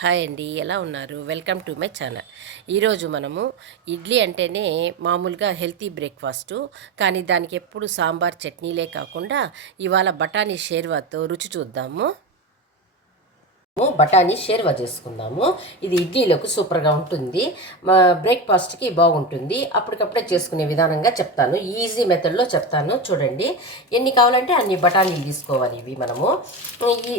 Hi అండి, ఎలా ఉన్నారు? Welcome to my channel. ఈరోజు మనము ఇడ్లీ అంటేనే మామూలుగా హెల్తీ బ్రేక్ఫాస్టు, కానీ దానికి ఎప్పుడు సాంబార్ చట్నీలే కాకుండా ఇవాళ బఠానీ షేర్వాతో రుచి చూద్దాము. బఠానీ షేర్వా చేసుకుందాము. ఇది ఇడ్లీలోకి సూపర్గా ఉంటుంది. బ్రేక్ఫాస్ట్కి బాగుంటుంది. అప్పటికప్పుడే చేసుకునే విధానంగా చెప్తాను. ఈజీ మెథడ్లో చెప్తాను, చూడండి. ఎన్ని కావాలంటే అన్ని బఠానీలు తీసుకోవాలి. ఇవి మనము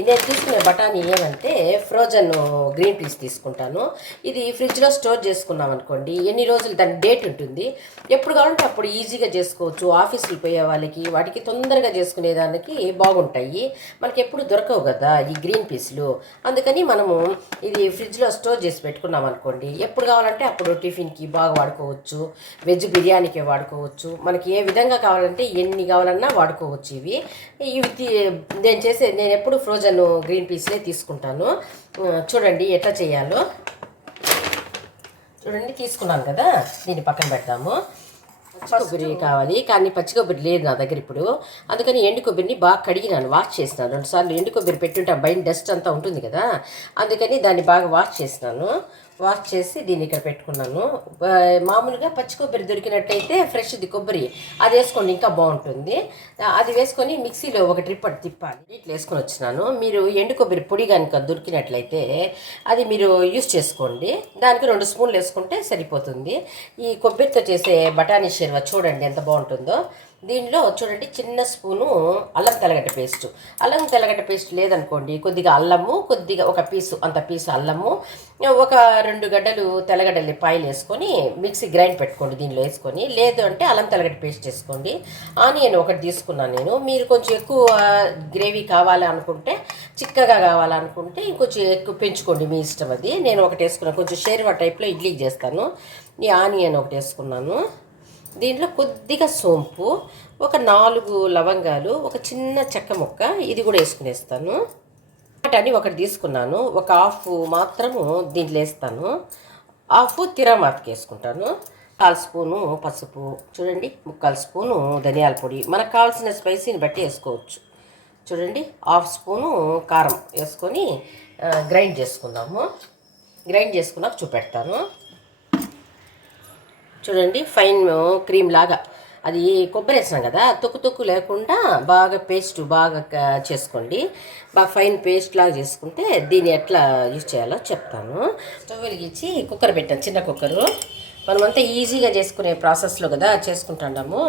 నేను తీసుకునే బఠానీ ఏమంటే ఫ్రోజన్ గ్రీన్ పీస్ తీసుకుంటాను. ఇది ఫ్రిడ్జ్లో స్టోర్ చేసుకున్నాం అనుకోండి, ఎన్ని రోజులు దాని డేట్ ఉంటుంది. ఎప్పుడు కావాలంటే అప్పుడు ఈజీగా చేసుకోవచ్చు. ఆఫీసులు పోయే వాళ్ళకి వాటికి తొందరగా చేసుకునేదానికి బాగుంటాయి. మనకి ఎప్పుడు దొరకవు కదా ఈ గ్రీన్ పీస్లు. అందుకని మనము ఇది ఫ్రిడ్జ్లో స్టోర్ చేసి పెట్టుకున్నాం అనుకోండి, ఎప్పుడు కావాలంటే అప్పుడు టిఫిన్కి బాగా వాడుకోవచ్చు, వెజ్ బిర్యానీకి వాడుకోవచ్చు. మనకి ఏ విధంగా కావాలంటే ఎన్ని కావాలన్నా వాడుకోవచ్చు. ఇవి నేను ఎప్పుడు ఫ్రోజన్ గ్రీన్ పీస్లే తీసుకుంటాను. చూడండి ఎట్లా చేయాలో. చూడండి, తీసుకున్నాను కదా, దీన్ని పక్కన పెడతాము. పచ్చి కొబ్బరి కావాలి, కానీ పచ్చి కొబ్బరి లేదు నా దగ్గర ఇప్పుడు. అందుకని ఎండు కొబ్బరిని బాగా కడిగినాను, వాష్ చేసినాను. 2 సార్లు ఎండు కొబ్బరి పెట్టుంటే బయట డస్ట్ అంతా ఉంటుంది కదా, అందుకని దాన్ని బాగా వాష్ చేసినాను. వాష్ చేసి దీన్ని ఇక్కడ పెట్టుకున్నాను. మామూలుగా పచ్చి కొబ్బరి దొరికినట్టయితే ఫ్రెష్ది కొబ్బరి అది వేసుకోండి, ఇంకా బాగుంటుంది. అది వేసుకొని మిక్సీలో ఒక ట్రిప్ అటు తిప్పాలి. ఇట్లా వేసుకొని వచ్చినాను. మీరు ఎండు కొబ్బరి పొడి కనుక దొరికినట్లయితే అది మీరు యూస్ చేసుకోండి. దానికి 2 స్పూన్లు వేసుకుంటే సరిపోతుంది. ఈ కొబ్బరితో చేసే బఠానీ షేర్వా చూడండి ఎంత బాగుంటుందో. దీనిలో చూడండి, చిన్న స్పూను అల్లం తెల్లగడ్డ పేస్ట్ లేదనుకోండి, కొద్దిగా అల్లము, కొద్దిగా ఒక పీసు అంత పీసు అల్లము, ఒక 2 గడ్డలు తెల్లగడ్డలు పాయలు వేసుకొని మిక్సీ గ్రైండ్ పెట్టుకోండి. దీనిలో వేసుకొని, లేదు అంటే అల్లం తెల్లగడ్డ పేస్ట్ వేసుకోండి. ఆనియన్ ఒకటి తీసుకున్నాను నేను. మీరు కొంచెం ఎక్కువ గ్రేవీ కావాలనుకుంటే, చిక్కగా కావాలనుకుంటే ఇంకొంచెం ఎక్కువ పెంచుకోండి, మీ ఇష్టం అది. నేను ఒకటి వేసుకున్నాను, కొంచెం షేర్వా టైప్లో ఇడ్లీకి చేస్తాను. ఈ ఆనియన్ ఒకటి వేసుకున్నాను. దీంట్లో కొద్దిగా సోంపు, ఒక 4 లవంగాలు, ఒక చిన్న చెక్క ముక్క, ఇది కూడా వేసుకునేస్తాను. అని ఒకటి తీసుకున్నాను. ఒక హాఫ్ మాత్రము దీంట్లో వేస్తాను, హాఫ్ తిరామాతకి వేసుకుంటాను. 1/4 స్పూను పసుపు, చూడండి 1/4 స్పూను ధనియాల పొడి, మనకు కావాల్సిన స్పైసీని బట్టి వేసుకోవచ్చు. చూడండి, 1/2 స్పూను కారం వేసుకొని గ్రైండ్ చేసుకుందాము. గ్రైండ్ చేసుకున్నాక చూపెడతాను. చూడండి, ఫైన్ క్రీమ్ లాగా, అది కొబ్బరి వేసాం కదా, తొక్కు లేకుండా బాగా పేస్ట్ బాగా చేసుకోండి. బాగా ఫైన్ పేస్ట్ లాగా చేసుకుంటే దీన్ని ఎట్లా యూజ్ చేయాలో చెప్తాను. స్టవ్ వెలిగించి కుక్కర్ పెట్టాను, చిన్న కుక్కరు. మనమంతా ఈజీగా చేసుకునే ప్రాసెస్లో కదా చేసుకుంటున్నాము,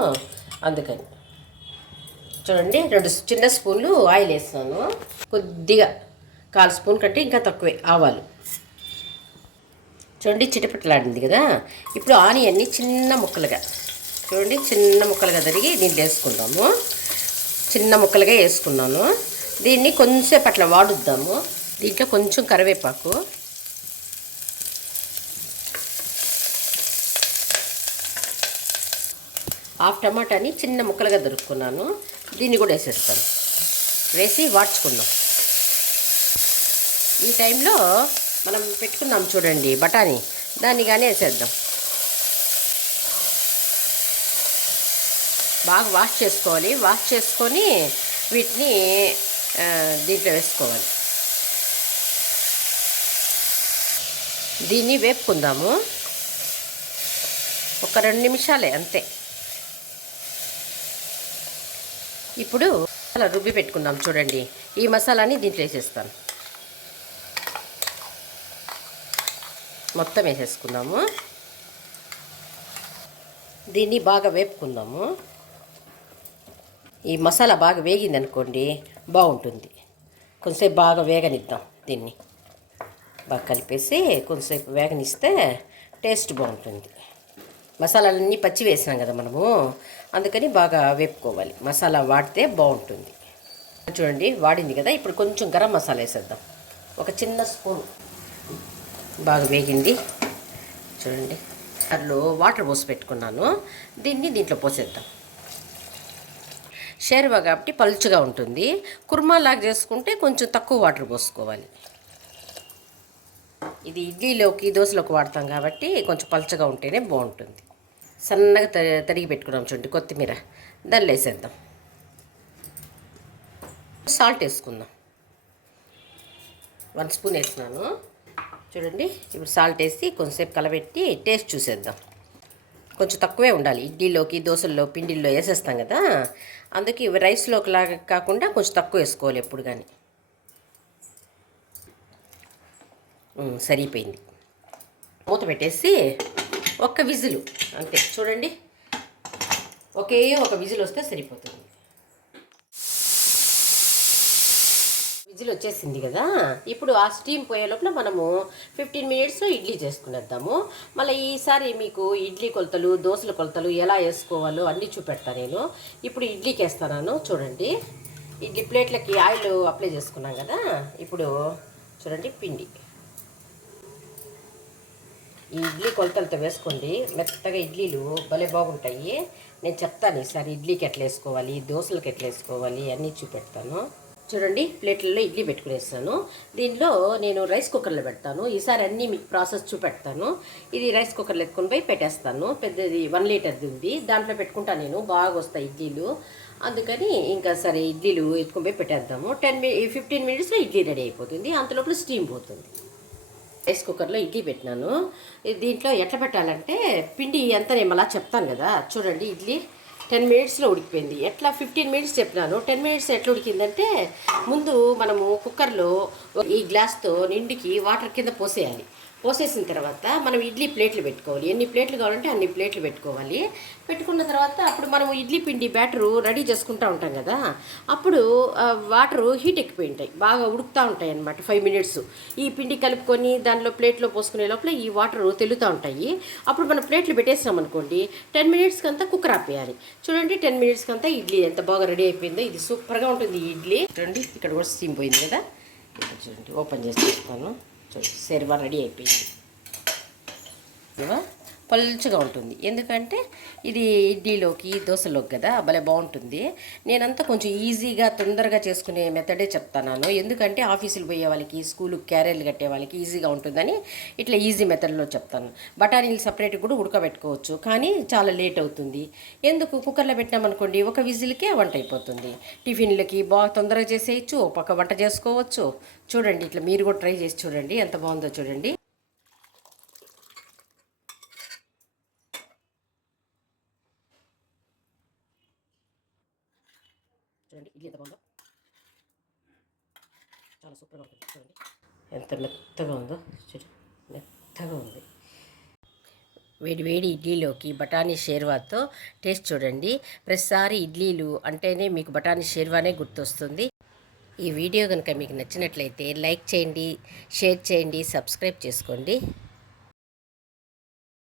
అందుకని. చూడండి, 2 చిన్న స్పూన్లు ఆయిల్ వేస్తున్నాను. కొద్దిగా 1/4 స్పూన్ కంటే ఇంకా తక్కువే ఆవాలు. చూడండి, చిటపటలాడింది కదా. ఇప్పుడు ఆనియన్ని చిన్న ముక్కలుగా, చూడండి చిన్న ముక్కలుగా తరిగి దీంట్లో వేసుకుందాము. చిన్న ముక్కలుగా వేసుకున్నాను. దీన్ని కొంచెంసేపు అట్లా వాడుద్దాము. దీంట్లో కొంచెం కరివేపాకు, హాఫ్ టమాటాని చిన్న ముక్కలుగా దొరుకున్నాను, దీన్ని కూడా వేసేస్తాను. వేసి వాడ్చుకుందాం. ఈ టైంలో మనం పెట్టుకున్నాం చూడండి బఠానీ, దాన్ని కానీ వేసేద్దాం. బాగా వాష్ చేసుకోవాలి. వాష్ చేసుకొని వీటిని దీంట్లో వేసుకోవాలి. దీన్ని వేపుకుందాము. ఒక 2 నిమిషాలే అంతే. ఇప్పుడు అలా రుబ్బి పెట్టుకుందాం. చూడండి, ఈ మసాలాని దీంట్లో వేసేస్తాను. మొత్తం వేసేసుకుందాము. దీన్ని బాగా వేపుకుందాము. ఈ మసాలా బాగా వేగింది అనుకోండి, బాగుంటుంది. కొంచెంసేపు బాగా వేగనిద్దాం. దీన్ని బాగా కలిపేసి కొంచెంసేపు వేగనిస్తే టేస్ట్ బాగుంటుంది. మసాలాలన్నీ పచ్చి వేసినాం కదా మనము, అందుకని బాగా వేపుకోవాలి. మసాలా వాడితే బాగుంటుంది. చూడండి, వాడింది కదా. ఇప్పుడు కొంచెం గరం మసాలా వేసేద్దాం, ఒక చిన్న స్పూన్. బాగా వేగింది చూడండి. అందులో వాటర్ పోసి పెట్టుకున్నాను. దీంట్లో పోసేద్దాం. షేర్వా కాబట్టి పలుచగా ఉంటుంది. కుర్మా లాగా చేసుకుంటే కొంచెం తక్కువ వాటర్ పోసుకోవాలి. ఇది ఇడ్లీలోకి దోశలోకి వాడతాం కాబట్టి కొంచెం పలుచగా ఉంటేనే బాగుంటుంది. సన్నగా తరిగి పెట్టుకున్నాం చూడండి కొత్తిమీర, దానిలో వేసేద్దాం. సాల్ట్ వేసుకుందాం. 1 స్పూన్ వేసినాను. చూడండి ఇప్పుడు సాల్ట్ వేసి కొంచెంసేపు కలబెట్టి టేస్ట్ చూసేద్దాం. కొంచెం తక్కువే ఉండాలి, ఇడ్లీలోకి దోశల్లో పిండిల్లో వేసేస్తాం కదా, అందుకే ఇవి రైస్లోకి లాగా కాకుండా కొంచెం తక్కువ వేసుకోవాలి ఎప్పుడు కానీ. సరిపోయింది. మూత పెట్టేసి ఒక్క విజిల్ అంతే. చూడండి ఒకే ఒక విజిల్ వస్తే సరిపోతుంది. విజిల్ వచ్చేసింది కదా, ఇప్పుడు ఆ స్టీమ్ పోయే లోపల మనము 15 మినిట్స్లో ఇడ్లీ చేసుకునేద్దాము. మళ్ళీ ఈసారి మీకు ఇడ్లీ కొలతలు దోశల కొలతలు ఎలా వేసుకోవాలో అన్నీ చూపెడతాను నేను. ఇప్పుడు ఇడ్లీకి వేస్తాను చూడండి. ఇడ్లీ ప్లేట్లకి ఆయిల్ అప్లై చేసుకున్నాం కదా, ఇప్పుడు చూడండి పిండి ఈ ఇడ్లీ కొలతలతో వేసుకోండి. మెత్తగా ఇడ్లీలు భలే బాగుంటాయి. నేను చెప్తాను ఈసారి ఇడ్లీకి ఎట్లా వేసుకోవాలి, దోశలకి ఎట్లా వేసుకోవాలి అన్నీ చూపెడతాను. చూడంండి ప్లేట్లలో ఇడ్లీ పెట్టుకునేస్తాను. దీనిలో నేను రైస్ కుక్కర్లో పెడతాను. ఈసారి అన్నీ మీకు ప్రాసెస్ చూపెడతాను. ఇది రైస్ కుక్కర్లో ఎత్తుకొని పోయి పెట్టేస్తాను. పెద్దది 1 లీటర్ది ఉంది, దాంట్లో పెట్టుకుంటాను నేను. బాగా వస్తాయి ఇడ్లీలు, అందుకని ఇంకా సరే ఇడ్లీలు ఎత్తుకొని పోయి పెట్టేద్దాము. 15 మినిట్స్లో ఇడ్లీ రెడీ అయిపోతుంది. అంతలోపల స్టీమ్ పోతుంది. రైస్ కుక్కర్లో ఇడ్లీ పెట్టినాను. దీంట్లో ఎట్లా పెట్టాలంటే పిండి ఎంత నేను అలా చెప్తాను కదా. చూడండి ఇడ్లీ 10 మినిట్స్లో ఉడికిపోయింది. ఎట్లా 15 మినిట్స్ చెప్పినాను, 10 మినిట్స్ ఎట్లా ఉడికిందంటే ముందు మనము కుక్కర్లో ఈ గ్లాస్తో నిండికి వాటర్ కింద పోసేయాలి. పోసేసిన తర్వాత మనం ఇడ్లీ ప్లేట్లు పెట్టుకోవాలి. ఎన్ని ప్లేట్లు కావాలంటే అన్ని ప్లేట్లు పెట్టుకోవాలి. పెట్టుకున్న తర్వాత అప్పుడు మనం ఇడ్లీ పిండి బ్యాటరు రెడీ చేసుకుంటూ ఉంటాం కదా, అప్పుడు వాటరు హీట్ ఎక్కిపోయి ఉంటాయి, బాగా ఉడుకుతూ ఉంటాయి అన్నమాట. 5 మినిట్స్ ఈ పిండి కలుపుకొని దానిలో ప్లేట్లో పోసుకునే లోపల ఈ వాటరు తెలుతూ ఉంటాయి. అప్పుడు మనం ప్లేట్లు పెట్టేసినాం అనుకోండి, 10 మినిట్స్కి అంతా కుక్కర్ ఆపేయాలి. చూడండి 10 మినిట్స్కి అంతా ఇడ్లీ ఎంత బాగా రెడీ అయిపోయిందో. ఇది సూపర్గా ఉంటుంది ఈ ఇడ్లీ. చూడండి ఇక్కడ కూడా స్టీమ్ పోయింది కదా. చూడండి ఓపెన్ చేసి చెప్తాను. చూడండి సెర్వా రెడీ అయిపోయింది. పల్చగా ఉంటుంది, ఎందుకంటే ఇది ఇడ్లీలోకి దోశలోకి కదా భలే బాగుంటుంది. నేనంతా కొంచెం ఈజీగా తొందరగా చేసుకునే మెథడే చెప్తాను. ఎందుకంటే ఆఫీసులు పోయే వాళ్ళకి, స్కూలుకి క్యారియర్లు కట్టే వాళ్ళకి ఈజీగా ఉంటుందని ఇట్లా ఈజీ మెథడ్లో చెప్తాను. బఠానీలు సపరేట్గా కూడా ఉడకబెట్టుకోవచ్చు, కానీ చాలా లేట్ అవుతుంది. ఎందుకు కుక్కర్లో పెట్టినామనుకోండి ఒక విజిల్కే వంట అయిపోతుంది. టిఫిన్లకి బాగా తొందరగా చేసేయచ్చు, ఒక పక్క వంట చేసుకోవచ్చు. చూడండి ఇట్లా మీరు కూడా ట్రై చేసి చూడండి ఎంత బాగుందో చూడండి. చూడండి ఇడ్లీ ఎంత బాగుందో, చాలా సూపర్గా ఉంటుంది. చూడండి ఎంత మెత్తగా ఉందో, చూడండి మెత్తగా ఉంది. వేడి వేడి ఇడ్లీలోకి బఠానీ షేర్వాతో టేస్ట్ చూడండి. ప్రతిసారి ఇడ్లీలు అంటేనే మీకు బఠానీ షేర్వానే గుర్తొస్తుంది. ఈ వీడియో కనుక మీకు నచ్చినట్లయితే లైక్ చేయండి, షేర్ చేయండి, సబ్స్క్రైబ్ చేసుకోండి.